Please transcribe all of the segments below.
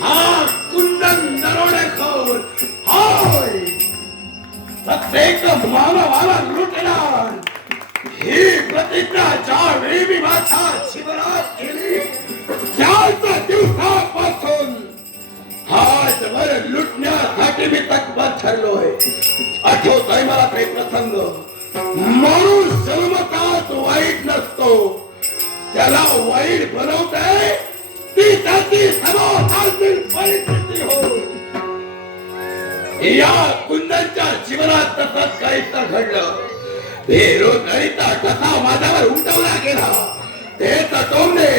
हा कुंदन दरोडेखोर होय, प्रत्येक मानवाला लुटणार ही प्रतिज्ञा ज्यावेळी मी माझ्या शिबिरात केली त्याच दिवसापासून आजवर लुटण्यासाठी मी तकबद्ध ठरलोय. आठवतोय मला ते प्रसंग. माणूस जन्मताच वाईट नसतो, त्याला वाईट बनवते ती त्याची सभोवतालची परिस्थिती होय. या कुंदनच्या जीवनात तसंच काहीतरी घडलं. बेरोजगारीचा ठसा माझ्यावर उमटवला गेला. तेच टोमणे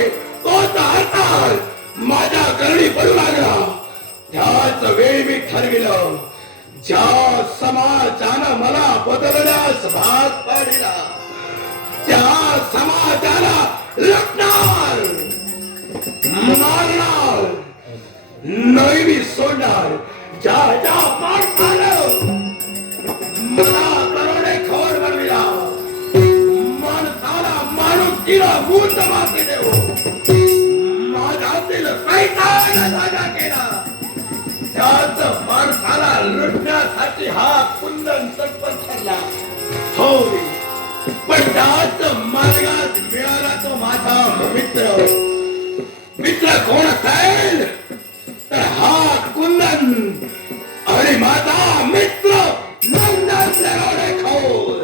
तोच हरताळ माझ्या करणी पडू लागला. त्याच वेळी मी ठरविलं, ज्या समाजानं मला बदलण्यास भाग पाडला त्या समाजाला लुटणार, मारणार, नाही मी सोडणार. ज्या माणसानं मला दरोडेखोर बनविला, माणसाला माणुसकीला मूर्त माती देऊ, माझ्यातील सैतानाला जागा केला, त्याच माणसाला लुटण्यासाठी हा कुंदन तत्पर ठरला. होय, पण त्याच मार्गात मिळाला तो माझा मित्र. दुसरं कोण असेल तर हा कुंदन आणि माझा मित्र नंदन दरोडेखोर.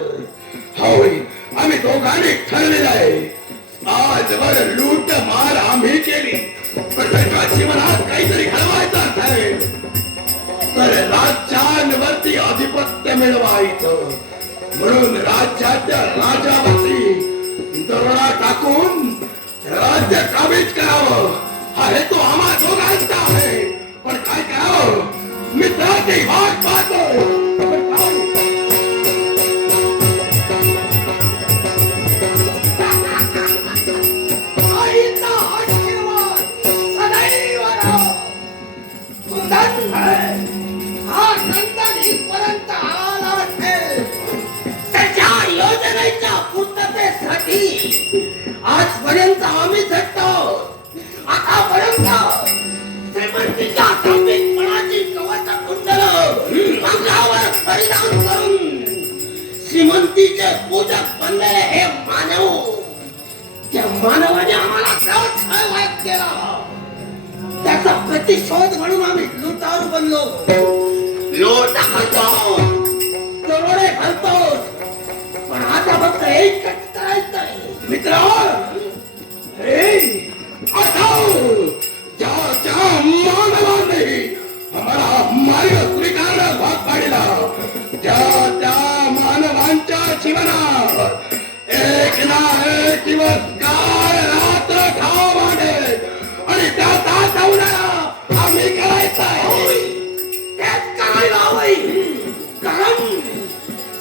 होय, आम्ही दोघांनी ठरलेलं आहे आजवर लूट मार आम्ही केली, पण त्याच्या जीवनात काहीतरी घडवायचं असेल तर राज्यांवरती अधिपत्य मिळवायचं. म्हणून राज्याच्या राजावरती दरोडा टाकून राज्य काबीज करावं हा हेतू आम्हा दोघांचा आहे. पण काय करावं, मित्राची वाट पाहतोय. पण काय? आईचा आशीर्वाद सदैव राहो. कुंदन, हा नंदन इथपर्यंत आला असेल त्याच्या योजनेच्या पूर्ततेसाठी आजपर्यंत आम्ही झटतो. आतापर्यंत श्रीमंतीच्या धार्मिकपणाची कवच कुंडलं अंगावर परिधान करून श्रीमंतीचे पूजक बनलेले हे मानव, त्या मानवाने आम्हाला वाद केला. त्याचा प्रतिशोध म्हणून आम्ही लुटारू बनलो. लोट घालतो, दरोडे घालतो, पण आता फक्त एकच करायचंय. मित्र, हे ज्या मानवाने आम्हाला मार्ग स्वीकारण्यास भाग पाडला त्या मानवांच्या जीवनात एक ना एक दिवस काळ रात्र ठाव वाढेल आणि त्याचा दौरा आम्ही करायचा आहे. तेच करायला हवंय. कारण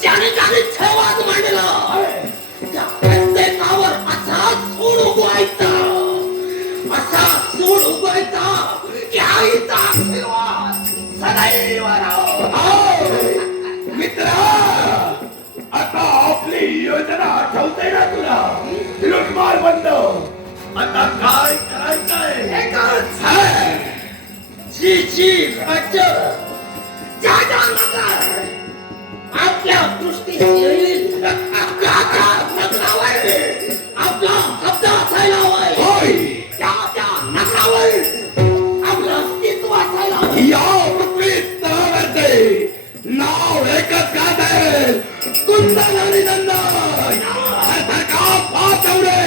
ज्याने ज्याने छळवाद मांडला त्या प्रत्येकावर असा सूड उगवायचा, असा सूड उगवायचा की आईचा आशीर्वाद सदैव राहो. मित्र, आता आपली योजना आठवते ना तुला? लुटमार बंद. आता काय करायचंय? एकच है. जी राज्य ज्या नगर आपल्या दृष्टीस येईल त्या नगरावर आपला कब्जा असायला हवाय. होय, त्या नगरावर आपलं अस्तित्व असायला हवं. या पृथ्वीत तळावरचे नाव एकच गात आहे, कुंदन आणि नंदन. आता का पाठवले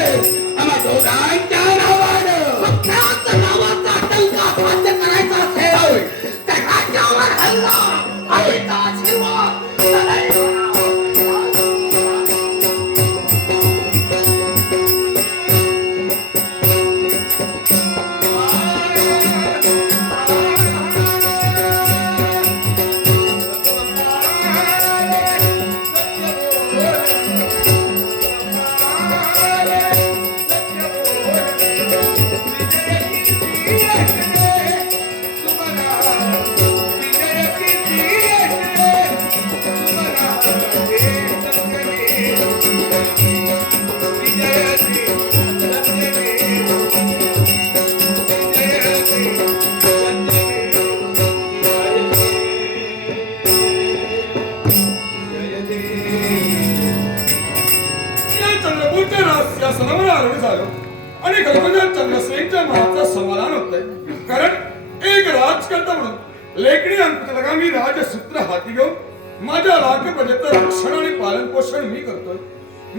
आम्हा दोघांच्या नावानं. त्याच नावाचा टंका साध्य करायचा असेल तर राज्यावर हल्ला आईचा आशीर्वाद सदैव राहो. आणि गणपती चंद्रसेनच्या मनाचा समाधान होतंय. कारण एक राजकर्ता म्हणून लेखणी अंतर्गामी राजसूत्र हाती घेऊन माझ्या लाख प्रजेचं रक्षण आणि पालन पोषण मी करतोय.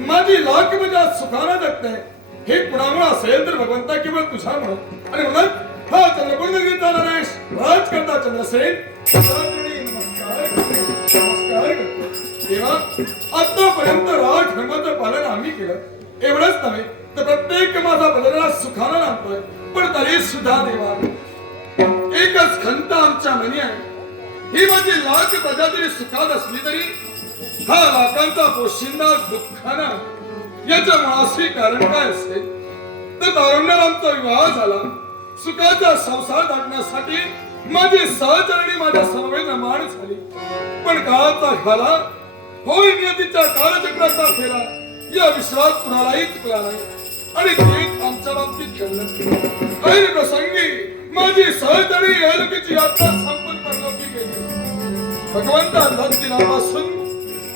माझी लाख प्रजा सुखाने जगते हे कुणामुळे असेल तर भगवंता केवळ तुझ्यामुळे. आणि म्हणून हा चंद्रपूरचा नरेश राजकर्ता चंद्रसेन नमस्कार करतो. तेव्हा आतापर्यंत राजधर्माचं पालन आम्ही केलं. एवढंच नव्हे तर प्रत्येक माझा प्रजेला सुखानं आणतोय. पण तरी सुद्धा देवा एकच खंत आमच्या मनी आहे. ही माझी लाख प्रजा जरी सुखात असली तरी हा लाखांचा पोशिंदा दुःखानं. याच्या मुळाशी कारण काय असते तर तारुण्यात आमचा विवाह झाला. सुखाचा संसार धाडण्यासाठी माझी सहचरणी माझ्या समवेत रमाण झाली. पण काळाचा घाला होय नियतीच्या कालचक्राचा फेरा या विश्वास कुणालाही चुकला नाही. आणि तेच आमच्या बाबतीत घडलं. ऐन प्रसंगी माझी सहचरणी अलौकिक यात्रा संपन्न परलोकी गेली. भगवंता दिनापासून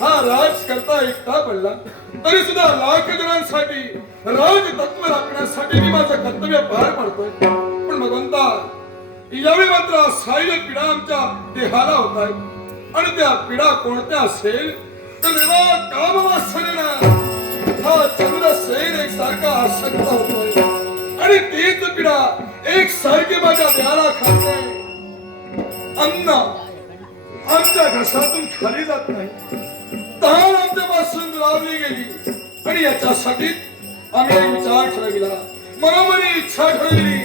हा राजकर्ता एकटा पडला. तरी सुद्धा लाख जणांसाठी राज तत्व राखण्यासाठी मी माझं कर्तव्य पार पाडतोय. भगवंता यावेळी मात्र साईला पीडा आमच्या देहाला होत आहे आणि त्या पीडा कोणत्या असेल तर देवा कामवासनेला हा चंद्रसेन एक सारखा आसक्त होतोय आणि तीच पीडा एक सारखी माझ्या देहाला खाते. अन्न आमच्या घशातून खाली जात नाही, तहान आमच्यापासून दुरावली गेली आणि याच्यासाठी आम्ही एक विचार ठरविला, मनामनी इच्छा ठरविली.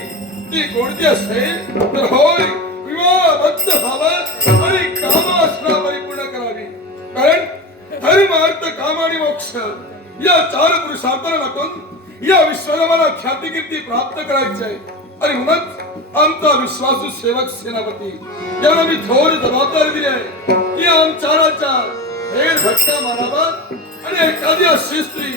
ती कोणती असेल तर होय विवाहबद्ध व्हावं आणि कामवासना परिपूर्ण करावी. कारण धर्म अर्थ काम आणि मोक्ष या चार पुरुषार्थांतून या विश्वाला मला ख्याती कीर्ती प्राप्त करायची आहे. आणि म्हणूनच आमचा विश्वासू सेवक सेनापती यांना मी थोर जबाबदारी दिली आहे की आमच्या राज्यात हेर भटका मारावा आणि एखादी अशी स्त्री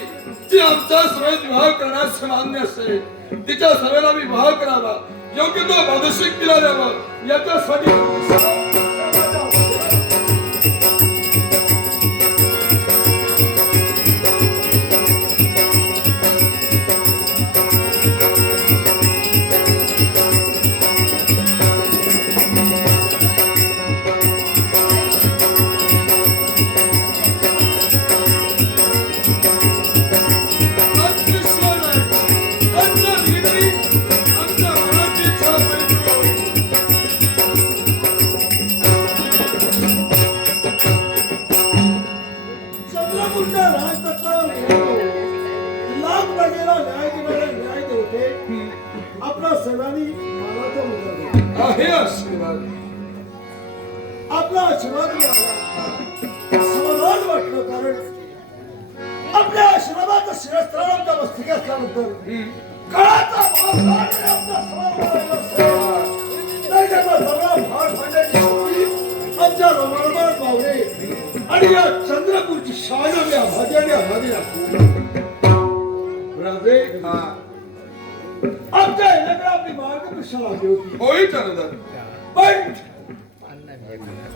जी आमच्या समेत विवाह करण्यास मान्य असेल तिच्या सभेला मी विवाह करावा, योग्य तो बादशिक दिला द्यावा. याच्यासाठी चंद्रपूरच्या राजदत्तावर लाख बघेला न्याय देणारे न्याय देवते आपला सर्वांनी मानाचा मुद्दा दिला. आहे आशीर्वाद. आपला आशीर्वाद मिळाला समाधान वाटलं. कारण आपल्या आशीर्वादाचं शिरस्त्राण आमच्या मस्तकी असल्यानंतर काळाचा भाग आमच्या समाजाला असेल तर त्याचा सगळा भाग भांडण्याची शक्ती आमच्या रमणमान पावले आणि या चंद्रपूरची शान या भाज्याने आम्हाला राजे आमच्या येण्याकडे आपली मार्गदर्शन आली होती. होय चंद्र, पण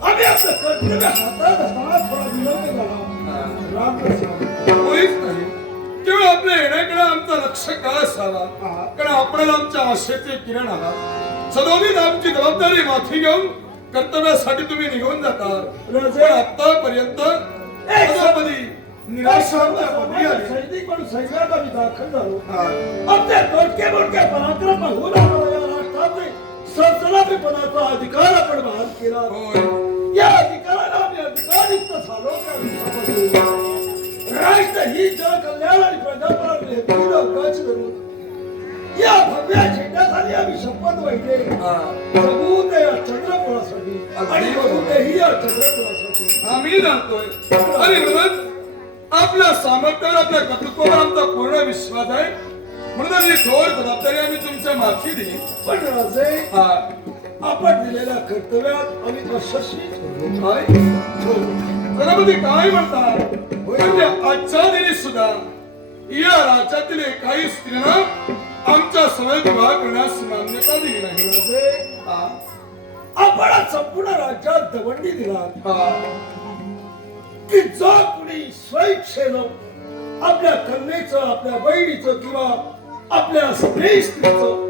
आम्ही आपलं कर्तव्य हातात असताना थोडा विलंब झाला. रामकृष्ण होईच नाही. केवळ आपल्या येण्याकडे आमचं लक्ष काय असावा, कारण आपण आमच्या आशेचे किरण आहात. सदोदित आमची जबाबदारी माथी घेऊन कर्तव्यासाठी तुम्ही निघून जाता. पण आतापर्यंत निराशा सैनिक म्हणून सैन्यात आम्ही दाखल झालो. आमच्या तोडके मोडके पराक्रम होऊन आम्हाला या राष्ट्राचे सनसनाटीपणाचा अधिकार आपण बहाल केला. या अधिकाराला आम्ही अधिकारयुक्त झालो. राष्ट्र ही जनकल्याण आणि प्रजापालन हेतून अवकाश करून या भव्य झेंड्याखाली आम्ही शपथ वहिली. जगू दे या चंद्रपुरासाठी आणि बघू देही या चंद्रपुरासाठी. आम्ही जाणतोय आणि म्हणून आपल्या सामर्थ्यावर आपल्या कर्तृत्वावर आमचा पूर्ण विश्वास आहे. म्हणून ही थोर जबाबदारी आम्ही तुमच्या माथी दिली. पण राजे आपण दिलेल्या कर्तव्यात आम्ही यशस्वी ठरलो. सेनापती काय म्हणतात म्हणजे आजच्या दिनी सुद्धा या राज्यातील एकाही स्त्रीला आमच्या समेत विवाह करण्यास मान्यता दिली नाही. राजे आपण संपूर्ण राज्यात दवंडी दिला की जो कुणी स्वइच्छेनं आपल्या कन्येचं, आपल्या बहिणीचं किंवा आपल्या स्त्रीचं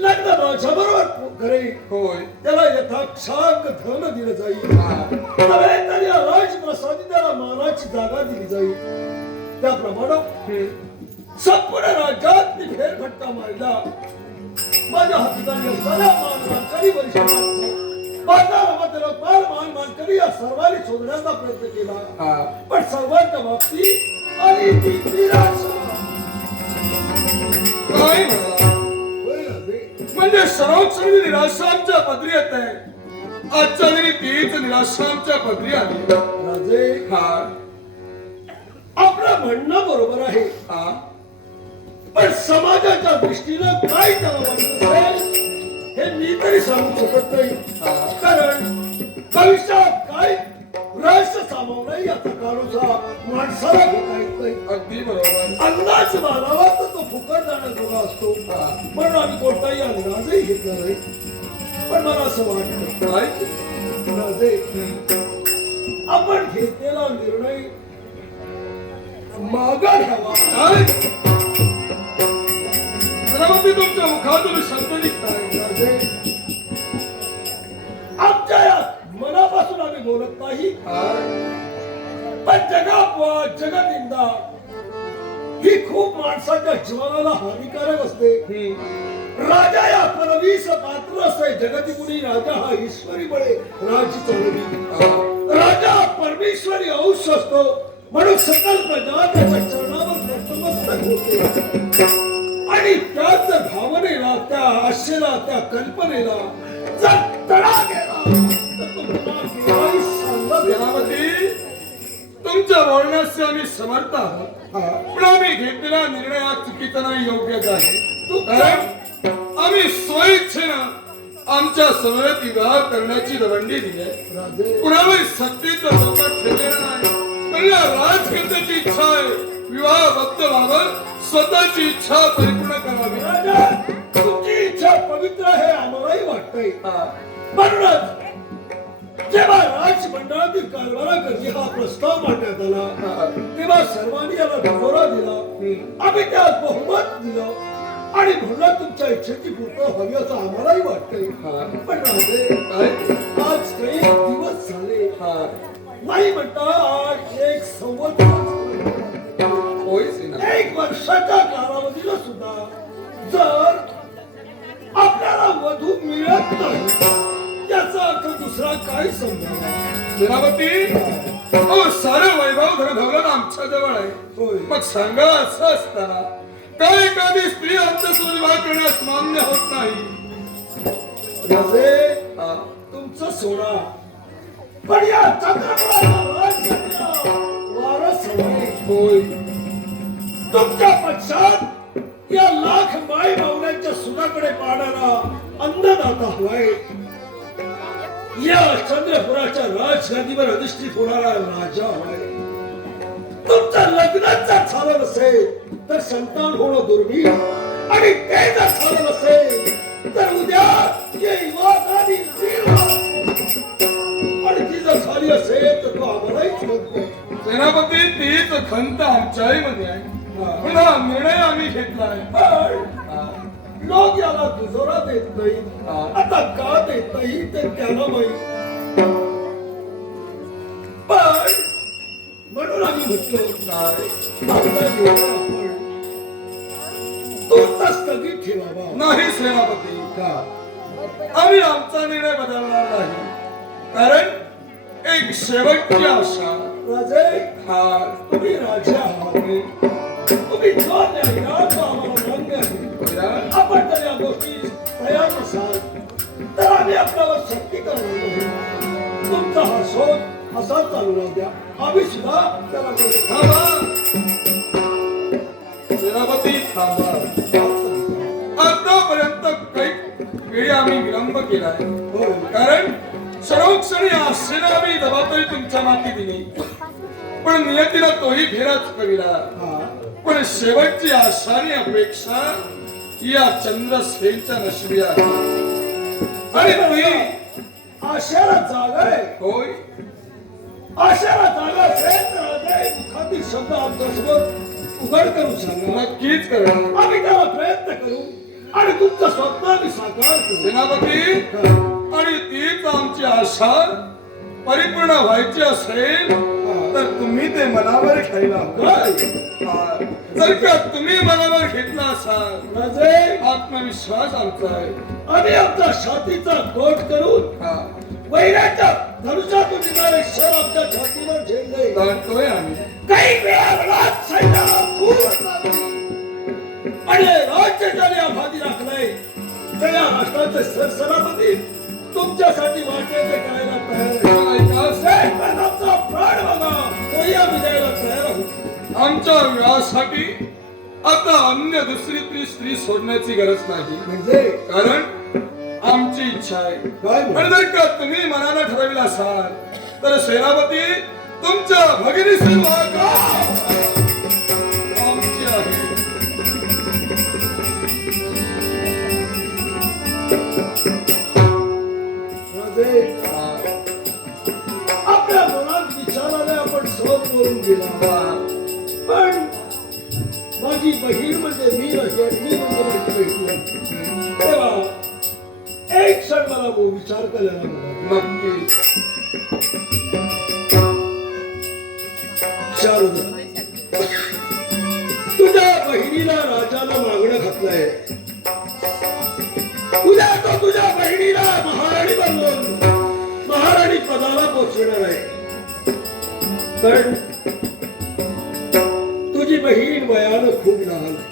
लग्न माझ्याबरोबर करेल होय त्याला यथाक्षांग धन दिलं जाईल. नव्हे या राजप्रसादी त्याला मानाची जागा दिली जाईल. त्याप्रमाणे संपूर्ण राज्यात मी फेरफटका मारला. माझ्या हाताने असताना मानकरी वरिष्ठांचं बाजारामध्ये पार मानकरी या सर्वांनी शोधण्याचा प्रयत्न केला. पण सर्वांच्या बाबतीत आणि ती निराशा. काय म्हणा म्हणजे सर्वक्षणी निराशा आमच्या पदरी येत आहे. आजच्या दिनी तीच निराशा आमच्या पदरी आली. राजे आपलं म्हणणं बरोबर आहे. पण समाजाच्या दृष्टीनं काय त्याला वाटत असेल हे मी तरी सांगू शकत नाही. कारण भविष्यात काय रहस्य सामावलं याचा काळोसा माणसाला घेता येत नाही. अगदी बरोबर. अंदाज मारावा तर तो फुकट जाण्याजोगा असतो. म्हणून आम्ही कोणताही अंदाजही घेतला नाही. पण मला असं वाटतं राजे आपण घेतलेला निर्णय मागा घ्यावा. सेनापती तुमच्या मुखातून शब्द निघताय. राजे, आमच्या या मनापासून आम्ही बोलत नाही, पण जगापवाद जगनिंदा ही खूप माणसाच्या जीवनाला हानिकारक असते. राजा या परवीस पात्र असते. जगती मुनी राजा हा ईश्वरी बळे राज्य चालवी. राजा परमेश्वरी अंश असतो, म्हणून सकल प्रजा त्याच्या चरणावर नतमस्तक होते. आणि त्याच जर भावनेला, त्या आशेला, त्या कल्पनेला जर तडा गेला तर तो पुन्हा केव्हाही सांगत नाही. सेनापती, तुमच्या बोलण्यास आम्ही समर्थ आहोत, पण आम्ही घेतलेला निर्णय हा चुकीचा नाही, योग्यच आहे. कारण आम्ही स्वइच्छेनं आमच्या समवेत विवाह करण्याची दवंडी दिली आहे. राजे, कुणालाही सक्तीचा धोका ठेवलेला नाही. पण या राजकर्त्याची इच्छा आहे विवाहबद्ध व्हावं, स्वतःची इच्छा परिपूर्ण करावी. राजा, तुमची इच्छा पवित्र आहे आम्हालाही वाटतंय. म्हणूनच जेव्हा राजमंडळातील कारभाराकरता हा प्रस्ताव मांडण्यात आला, तेव्हा सर्वांनी याला दुजोरा दिला. आम्ही त्यात बहुमत दिलं आणि म्हणून तुमच्या इच्छेची पूर्तता व्हावी असं आम्हालाही वाटतंय. पण राजे, आज काही दिवस झाले, नाही म्हणता आज एक संवत्सर, एक वर्षाच्या कालावधीला सुद्धा जर आपल्याला वधू मिळत नाही, याचा अर्थ दुसरा काही समजा. सेनापती, अहो सारं वैभव धनदौलत आमच्या जवळ आहे. होय. मग सांगा, असं असताना काय एखादी स्त्री आमच्यासोबत विवाह करण्यास मान्य होत नाही? राजे, तुमचं सोडा, पण या चंद्रपुराला राज्याला वारस हवंय. होय. तुमच्या पक्षात या लाख माई मावल्यांच्या सुनाकडे पाहणारा अन्नदाता हवाय. या चंद्रपुराच्या राजगादीवर अधिष्ठित होणारा राजा हवाय. तुमचं लग्नच जर झालं नसेल तर संतान होणं दुर्मिळ, आणि ते जर झालं नसेल तर उद्या येईल वाद आणि निर्वाद. आणि ती जर झाली असेल तर तो आम्हालाही म्हणतोय. सेनापती, तीच खंत आमच्याही मध्ये आहे. पण हा निर्णय आम्ही घेतला आहे. पण लोक याला दुजोरा देत नाही. आता का देत नाही ते त्याला माहित. पण म्हणून आम्ही म्हटलो, आपला निर्णय आपण तूर्त स्थगित ठेवावा. नाही सेनापती, का? आम्ही आमचा निर्णय बदलणार नाही. कारण एक शेवटची आशा. राजे, हा तुम्ही राजा आहात. तुम्ही जो न्याय द्याल तो आम्हाला मान्य आहे. आपण जर या गोष्टी तयार नसाल तर आम्ही आपल्यावर शक्ती करणार. तुमचा हा शोध असाच चालू राहू द्या. आम्ही सुद्धा त्याला मध्ये थांबा. सेनापती, थांबा. आतापर्यंत काही वेळी आम्ही विलंब केलाय, कारण सर्वक्षणी आशेने आम्ही जबाबदारी तुमच्या माती दिली, पण नियतीनं तोही फेराच कविला. पण शेवटची आशा आणि अपेक्षा या चंद्रसेनच्या नशिबी आहे. आणि ती आशाला जागा आहे. होय. आशाला जागा असेल तर राजे मुखातील शब्द आमच्यासोबत उघड करून सांगा. नक्कीच करा. आम्ही त्याला प्रयत्न करू आणि तुमचं स्वप्न आम्ही साकार करू. सेनापती, आणि तीच आमची आशा परिपूर्ण व्हायची असेल तर तुम्ही ते मनावर घ्यायला हवं. जर का तुम्ही मनावर घेतला असाल, राजे, आत्मविश्वास आमचा आहे. आम्ही आमच्या छातीचा कोट करून वैराच्या धनुष्यातून निघाले शर आमच्या छातीवर झेलले. जाणतोय आम्ही. काही वेळा सैन्याला पूर लागली आणि राज्य ज्याने आभादी राखलंय त्या या राष्ट्राचे सरसेनापती तुमच्यासाठी वाटेल ते करायला तयार आहे. आमचा प्राण बघा, तोही आम्ही द्यायला तयार आहोत. आमच्या विवाहासाठी आता अन्य दुसरी स्त्री सोडण्याची गरज नाही. म्हणजे कारण आमची इच्छा आहे. काय आणि जर का तुम्ही मनाला ठरविला असाल तर सेनापती, तुमच्या भगिनीची वागा आमची आहे. राजे, आपल्या मनात विचाराने आपण सहज करून गेला, पण माझी बहीण म्हणजे मी नाही, मी म्हणजे माझी बहीण वो विचार करायला मला नक्की शारदा, तुझ्या बहिणीला राजाला मागणं घातलंय. उद्या तो तुझ्या बहिणीला महाराणी बनवून महाराणी पदाला पोचवणार आहे. पण तुझी बहीण वयानं खूप लहान आहे.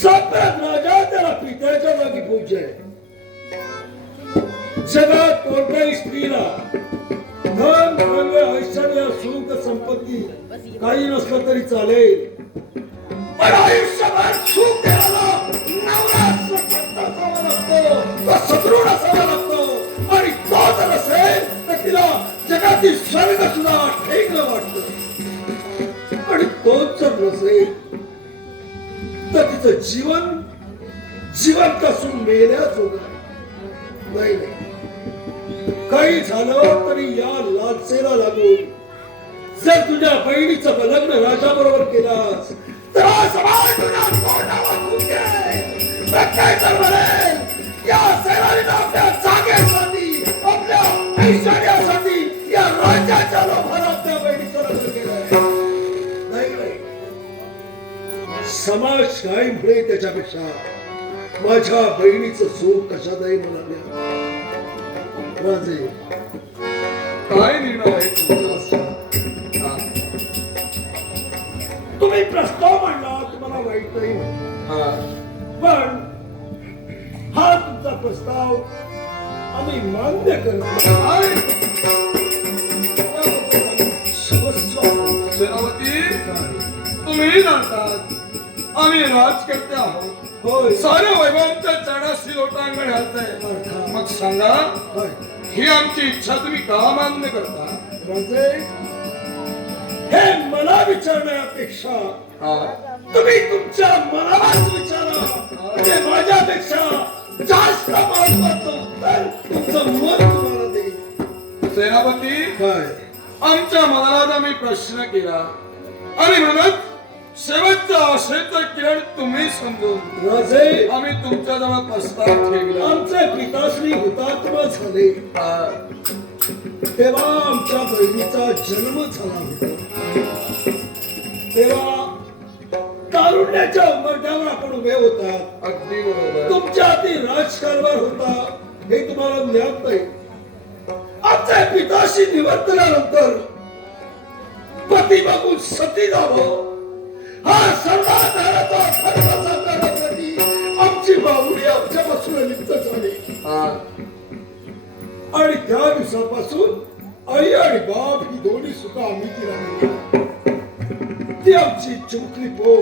सापरात राजा त्याला पित्याच्या जागी पूज्य आहे. जगात कोणत्याही स्त्रीला धन द्रव्य ऐश्वर्य सुख संपत्ती काही नसलं तरी चालेल, पण आयुष्यभर सुख द्यायला नवरा सशक्त असावा लागतो, तो सदृढ असावा लागतो. आणि तो जर असेल तर तिला जगातील स्वर्ग सुद्धा ठेकलं वाटतं. आणि तोच जर नसेल तर तिचं जीवन जिवंत असून मेल्याच होणार. नाही काही झालं तरी या लाचेला लागून जर तुझ्या बहिणीचं लग्न राजा बरोबर केलास तर हा समाज तुझ्या तोंडावर थुंकेल. प्रत्येक जण म्हणेल, या सैलानीनं आपल्या जागेसाठी आपल्या ऐश्वर्यासाठी या राज्याच्या लोभाला आपल्या बहिणीचं लग्न केलंय. नाही समाज काय म्हणे त्याच्यापेक्षा माझ्या बहिणीचं सुख कशातही म्हणाल्या. राजे, काय निर्णय आहे तुमचा? हा. तुम्ही प्रस्ताव मांडला, तुम्हाला वाईट नाही वाटत. हा. पण हा तुमचा प्रस्ताव आम्ही मान्य करतो. सेनापती, तुम्ही जाणतात आम्ही राजकर्ते आहोत. होय, साऱ्या वैभवांच्या चरणाशी लोटांगण घालताय. मग सांगा, होय. ही आमची इच्छा तुम्ही का मान्य करता? राजे, हे मला विचारण्यापेक्षा हा. तुम्ही तुमच्या मनालाच विचारा. म्हणजे माझ्यापेक्षा जास्त महत्वाचं उत्तर तुमचं मन तुम्हाला देईल. सेनापती, काय आमच्या मनाला आम्ही प्रश्न केला आणि म्हणत शेवटचा आशेचा किरण तुम्ही समजून राजे, आम्ही तुमच्याजवळ प्रस्ताव ठेवला. आमचे पिताश्री हुतात्मा झाले हा. तेव्हा आमच्या बहिणीचा जन्म झाला होता. तेव्हा तारुण्याच्या उंबरठ्यावर आपण उभे होतात. अगदी बरोबर. तुमच्या हाती राजकारभार होता हे तुम्हाला ज्ञात नाही. आमच्या पिताशी निवर्तनानंतर पती बघून सती जावं हा सर्वाधाराचा धर्म करण्यासाठी आमची बाहुली आमच्यापासून लिप्त झाली. हा. आणि त्या दिवसापासून आई आणि बाप ही दोन्ही सुद्धा आम्ही तिला मिळाली. ती आमची चुकली पो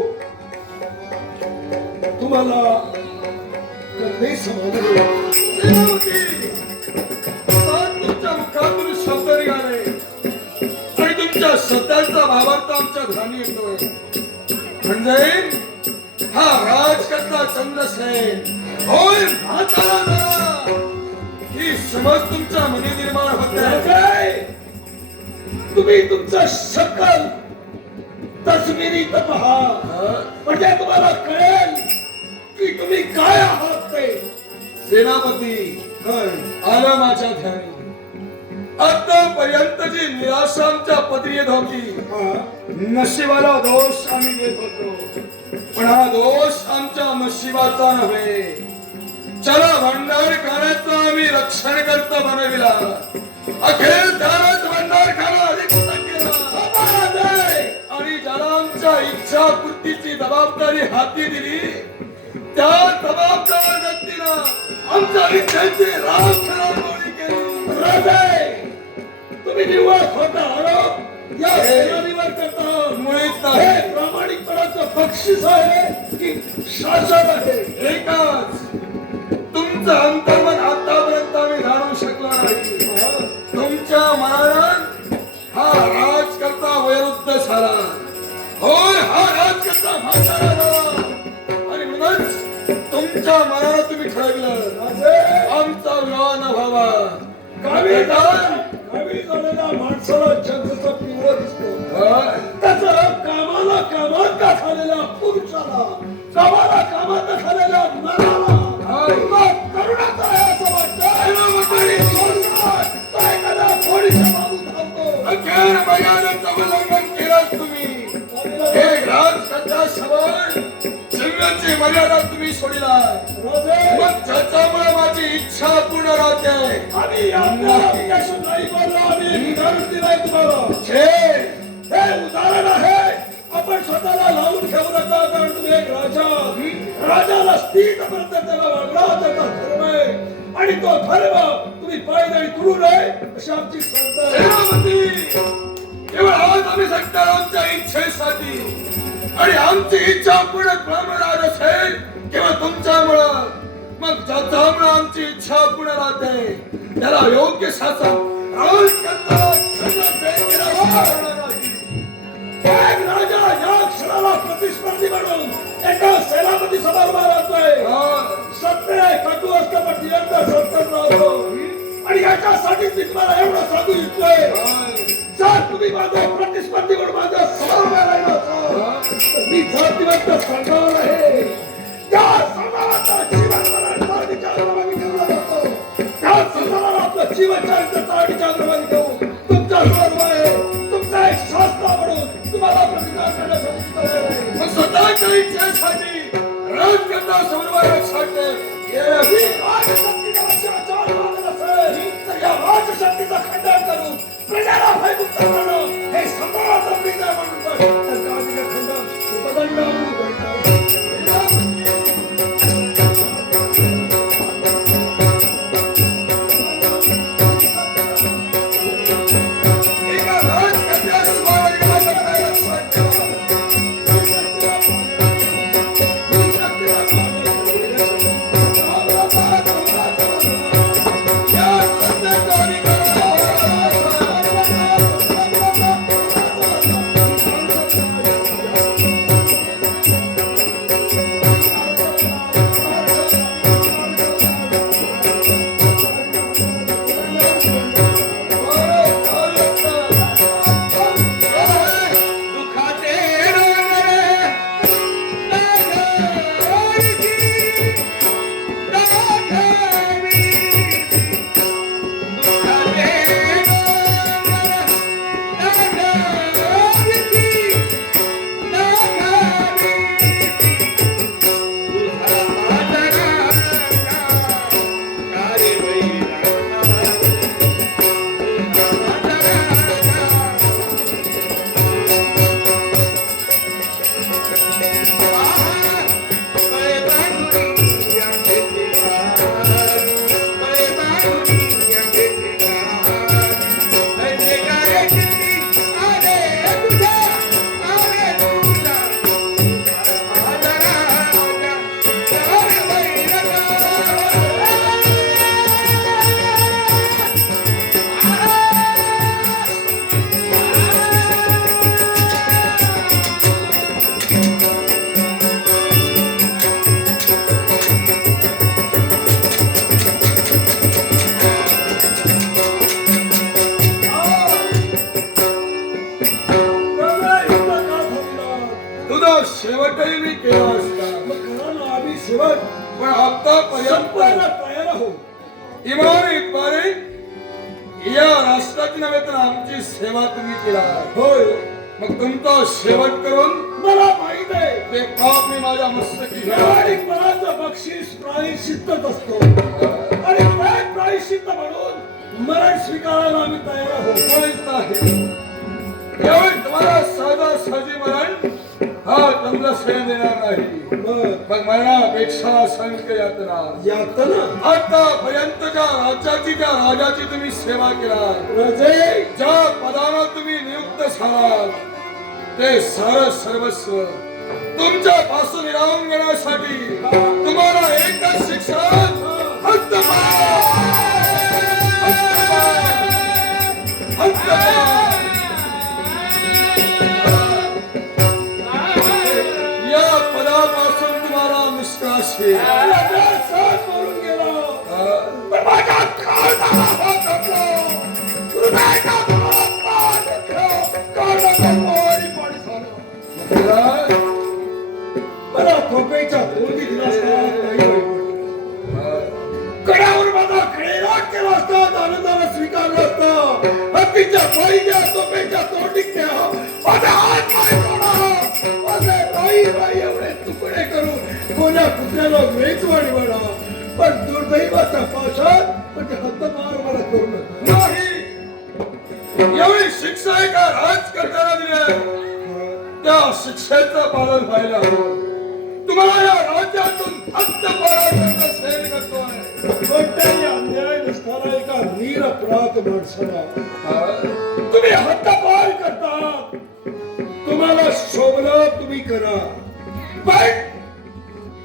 तुम्हाला नाही समजलं. सेनापती, आज तुमच्या मुखातून शब्द निघाले आणि तुमच्या शब्दांचा भावार्थ आमच्या ध्यानी येतोय. म्हणजे हा राजकर्ता चंद्रसेन होय म्हातारा झाला. ही समज तुमच्या मनी निर्माण होते. राजे, तुम्ही तुमचं शकल तस्वीरीत पहा, म्हणजे तुम्हाला कळेल की तुम्ही काय आहात ते. सेनापती, काय आलं माझ्या ध्यानी. आतापर्यंत जी निराशा आमच्या पदरी येत होती, हा नशिबाला दोष आम्ही देत होतो, पण हा दोष आमच्या नशिबाचा नव्हे. चला भंडारखान्याचं आम्ही रक्षण करता बनविला. अखेर त्यालाच भंडारखाना अधिकृत केला आणि ज्याला आमच्या इच्छा पूर्तीची जबाबदारी हाती दिली त्या जबाबदार व्यक्तीनं आमच्या इच्छेची राखणारी केली. राजे, तुम्ही निव्वळ खोटा आरोप या सेनानीवर करता. मुळीच हे नाही. प्रामाणिकपणाचं बक्षीस आहे की शासन आहे? एकाच तुमचं अंतर्मन आतापर्यंत आम्ही जाणू शकलो नाही. तुमच्या मनानं हा राजकर्ता वयोवृद्ध झाला. होय, हा राजकर्ता म्हातारा झाला. आणि म्हणूनच तुमच्या मनानं तुम्ही ठरवलं आमचा विवाह न व्हावा. गावी झालेल्या माणसाला जगचा पिवळा दिसतो. त्याचं कामाला कामात झालेल्या पुरुषाला, कामाला कामात झालेल्या नराला कर्तव्याची मर्यादा तुम्ही सोडलाय राजे मग ज्याच्यामुळे माझी इच्छा पूर्ण राहते आम्ही आपल्याशी नाही बोललो आम्ही विनंती नाही तुम्हाला छे हे उदाहरण आहे आपण स्वतःला लावून घेऊ नका कारण तुम्ही एक राजाला स्थितपर्यंत त्याला वागला त्याचा धर्म आहे आणि तो धर्म तुम्ही पायदळी तुडू नये अशी आमची श्रद्धा आहे. सेनापती केवळ आज आम्ही सत्तर आमच्या इच्छेसाठी आणि आमची इच्छा पूर्ण राहत असेल केवळ तुमच्यामुळं मग ज्याच्यामुळे आमची इच्छा पूर्ण राहते त्याला योग्य शासन राजकर्ता चंद्रसेन केला नाही. एक राजा या क्षणाला प्रतिस्पर्धी म्हणून एका सेनापती समोर राहतोय सत्य कटू असतं पण निरंतर सत्तर राहतो आणि याच्यासाठी मी तुम्हाला एवढं सांगू इच्छितोय जर तुम्ही माझे प्रतिस्पर्धी म्हणून माझ्या समोर राहिला तर मी जातीवंत सरदार आहे त्या सरदाराचा जीवन मरणाचा क्रमाने घेऊन जातो त्या सरदाराला आपलं जीवन चारित्र्याचा क्रमाने घेऊ तुमच्या सर्व आहे तुमचा एक शास्त्र म्हणून तुम्हाला प्रतिकार करण्यासाठी तयार आहे. मग स्वतःच्या इच्छेसाठी राजकर्ता समन्वयासाठी ही राजशक्तीचा आचार मानत असेल तर या राजशक्तीचा खंडन करून प्रजाला भयमुक्त करणं हे समाजाचा विजय म्हणून तर गांधीचे खंडन हे बदलणं म्हणून एका राजकर्त्यास शेवटही मी केला असता मग करा ना आम्ही शेवट पण आतापर्यंत संपवायला तयार आहोत. इमानद्वारे या राष्ट्राची नव्हे तर आमची सेवा तुम्ही केला होय मग तुमचा शेवट करून मला माहित आहे ते पाप मी माझ्या मस्तकी घ्या व्यावहारिक मनाचं बक्षीस प्रायश्चित्तच असतो आणि त्या प्रायश्चित्त म्हणून मरण स्वीकारायला आम्ही तयार आहोत. कोणीच नाही यावेळी तुम्हाला साधा साधी मरण हा चंद्रसेन देणार नाही मग मरणापेक्षा असंख्य यातना यातना आतापर्यंतच्या राज्याची त्या राजाची तुम्ही सेवा केला राजे ज्या पदाला तुम्ही नियुक्त झालात ते सारं सर्वस्व तुमच्या पासून हिरावून घेण्यासाठी तुम्हाला एकच शिक्षा या पदापासून तुम्हाला निष्काशी मरून गेलो पण माझ्या खालचा हात आपला हृदयाचा भाग काढला मोरी पाणी झालं मला थोपेच्या तोंडी दिला असता कडावर माझा खेळाट केला असता आनंदाला स्वीकारला असता हत्तीच्या पहिल्या तोपेच्या तोंडीत माझा हात पाय तोडा माझे राई राई एवढे तुकडे करू कोण्या कुत्र्याला वेचवाडी म्हणा पण दुर्दैवाचा पाशात म्हणजे हद्दपार मला करू नका. नाही एवढी शिक्षा आहे का राजकर्त्याला दिली आहे त्या शिक्षेचं पालन व्हायला हवं. तुम्हाला या राज्यातून हद्दपार सेन करतोय. कोणत्याही अन्याय नसताना एका निरपराध माणसाला तुम्ही हद्दपार करता. तुम्हाला शोभलं तुम्ही करा पण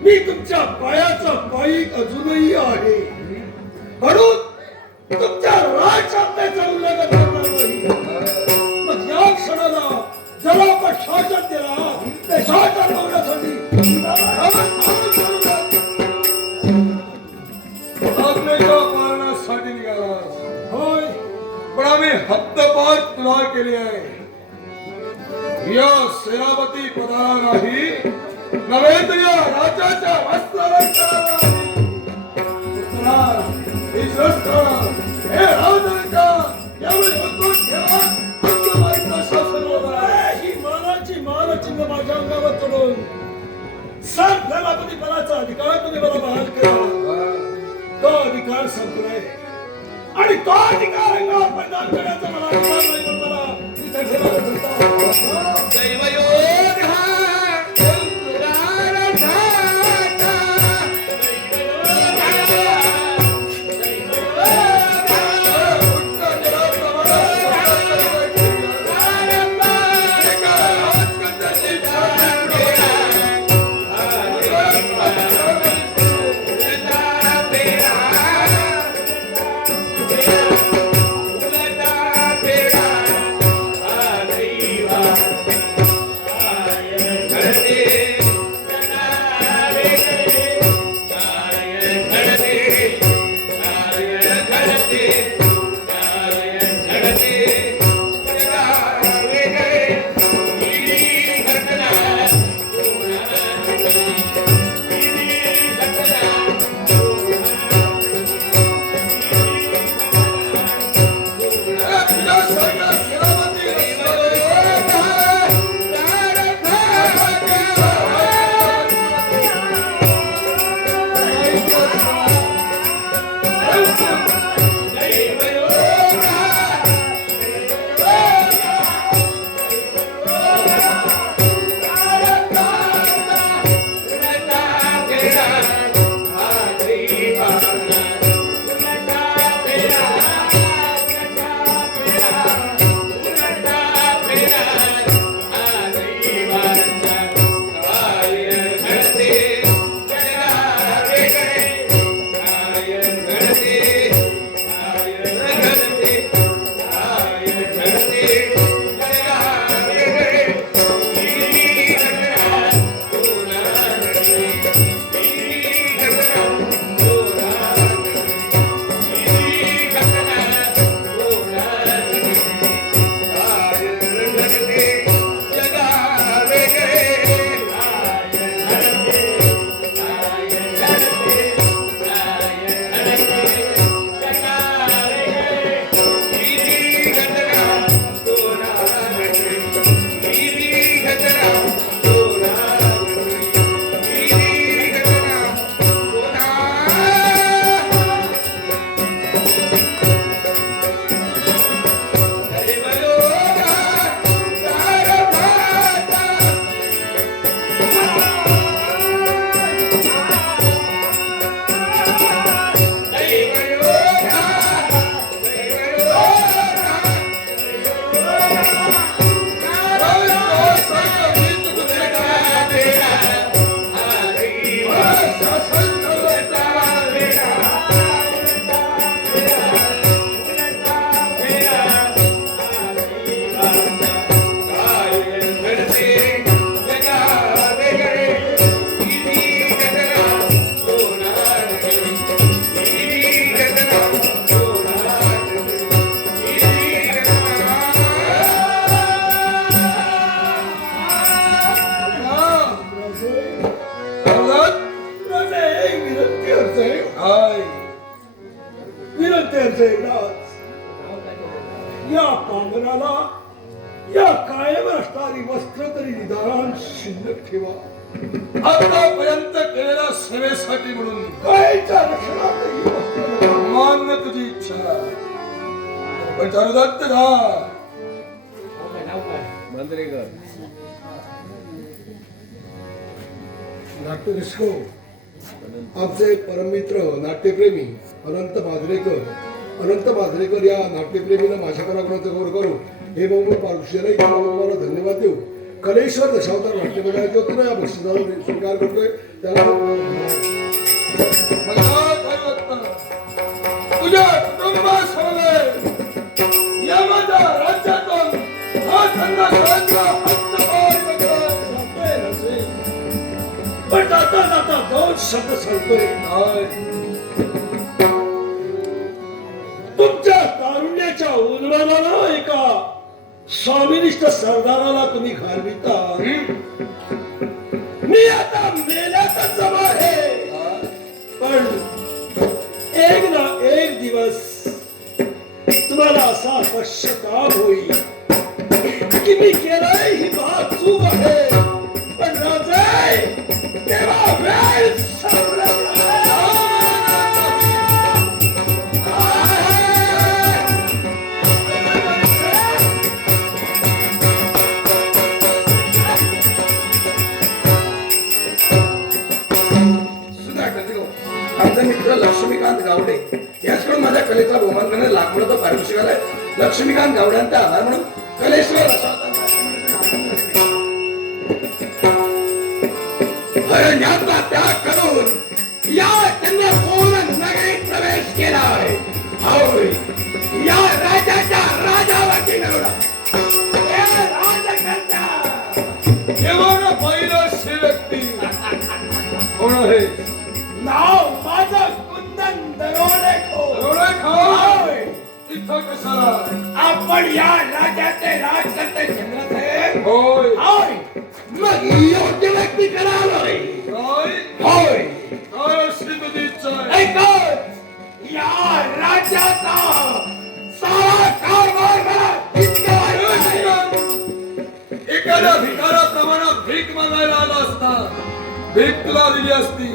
मी तुमच्या पायाचा पायीक अजूनही आहे म्हणून तुमच्या राजसत्तेचं उल्लंघन करणार नाही. मग या क्षणाला ज्याला आपण शासन दिला ते शासन होण्यासाठी आपल्या पालनासाठी निघाला होय पण आम्ही हद्दपार तुला केली आहे. या सेनापती पदाला नाही नव्हे तर या राजाच्या वस्त्राला हे शस्त्र हे राजांचा यावेळी बंदूक ठेवा. हद्दपारीचं शासन होत आहे. ही मानाची माझ्या अंगावर चढून सर सेनापती पदाचा अधिकार तुम्ही मला बहाल करा. तो अधिकार संपलाय आणि तो अधिकार अंगावर परिधान करण्याचा मला अधिकार नाही म्हणून मला इथे ठेवायला सांगता. माझ्यासाठी म्हणून कायच्या रक्षणात ही वस्त्र नाही. मान्य तुझी इच्छा पण चारुदत्त जा नाट्यदर्शको आमचे परममित्र नाट्यप्रेमी अनंत माजरेकर या नाट्यप्रेमीनं माझ्या पराक्रमाचा गौरव करून हे बघून पारुष्याला तुम्हाला धन्यवाद देऊ. कलेश्वर दशावतार नाट्यमंडळाच्या वतीनं या बक्षिसाला स्वीकार करतोय त्याला तुझ्या कुटुंबासह या माझ्या राज्यातून हा धंदा करायचा हद्दपार करतोय. पण जाता जाता दोन शब्द सांगतोय. तुमच्या तारुण्याच्या उन्मानाला एका स्वामिनिष्ठ सरदाराला तुम्ही घालविता. मी आता मेल्यातच जमा आहे पण एक ना एक दिवस तुम्हाला असा पश्चाताप होईल की मी केलंय ही बात चूक आहे. पण राजे तेव्हा वेळ संपला. आमचा मित्र लक्ष्मीकांत गावडे याचकडून माझ्या कलेचा बहुमान करण्यात लाखोचं पारितोषिक आलंय. लक्ष्मीकांत गावड्यांचा आभार म्हणून कलेश्वर अरण्याचा त्याग करून या त्यांनी पूर्ण नगरीत प्रवेश केलाय. होय या राजाच्या राजावरती मिळवला केवळ पहिलं शिरक्ती कोण आहे? नाव माझं कुंदन दरोडेखोर. इथं कशाला? आपण या राजाचे राजकर्ते चंद्रसेन होय होय. मग योग्य व्यक्ती करालोय. काय होय काय अशी तुझी इच्छा आहे? ऐक या राज्याचा सारा कारभार मला इतका एखाद्या भिकाराप्रमाणे भीक मागायला आला असता भीक तुला दिली असती.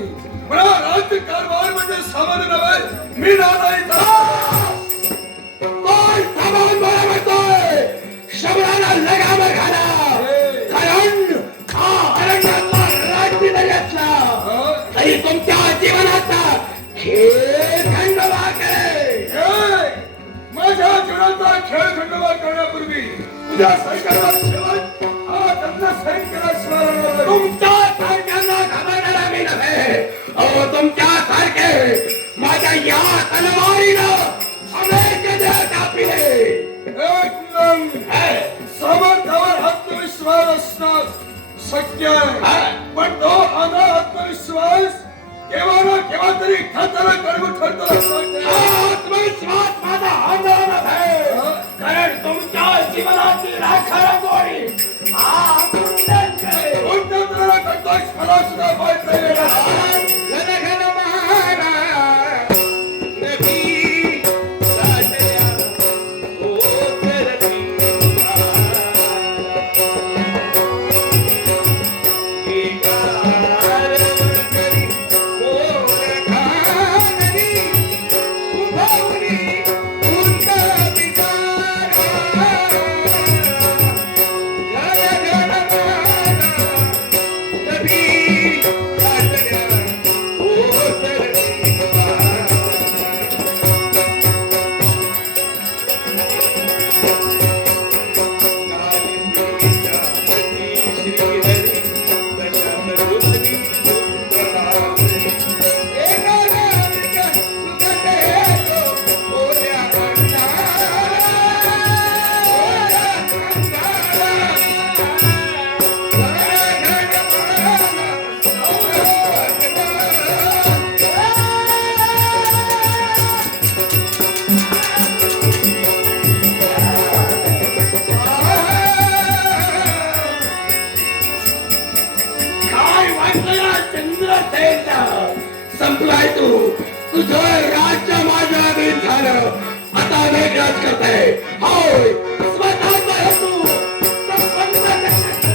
पण राज्य कारभार म्हणजे सामान्य नव्हे. मी राजा कोण सामान बोला म्हणतोय? शबराला लगाम घाला. कारण हा अरण्यातला राज्य घेतला तरी तुमच्या जीवनाचा खेळ खंडोबा करे. माझ्या जीवनाचा खेळ खंडोबा करण्यापूर्वी तुझ्या सरकारला शेवट हा त्यांना सैन केल्याशिवाय तुमच्या सारख्यांना घाबरणारा मी नव्हे. अहो तुमच्या सारखे माझ्या या तलवारीनं अनेक देह कापिले. सामर्थ्यावर आत्मविश्वास असणं शक्य आहे पण तो आधा आत्मविश्वास केव्हा ना केव्हा तरी खाताना कडवून ठरतो. आत्मविश्वास माझा आंदोलन आहे. कारण तुमच्या जीवनाची राखाडी कोणत्या तऱ्हेला करतोय मला सुद्धा माहित नाही. संपलाय तू. तुझं राज्य माझ्या अधीन झालं. आता वेगळंच करताय. होय स्वतःचा हेतू संपन्न करण्याचा.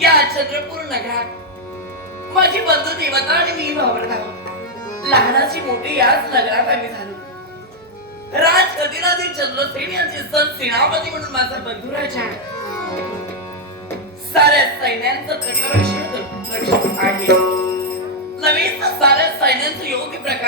या चंद्रपूर नगरात माझी बंधू देवता आणि मी वावरत आहोत. लहानाची मोठी याच नगरात आम्ही झालो. राजकधीराजे चंद्रसेन यांचे सण सेनापती म्हणून माझा बंधुराजा साऱ्या सैन्यांचं तटरक्षण आहे. नवीन साऱ्या सैन्यांचं योग्य प्रकार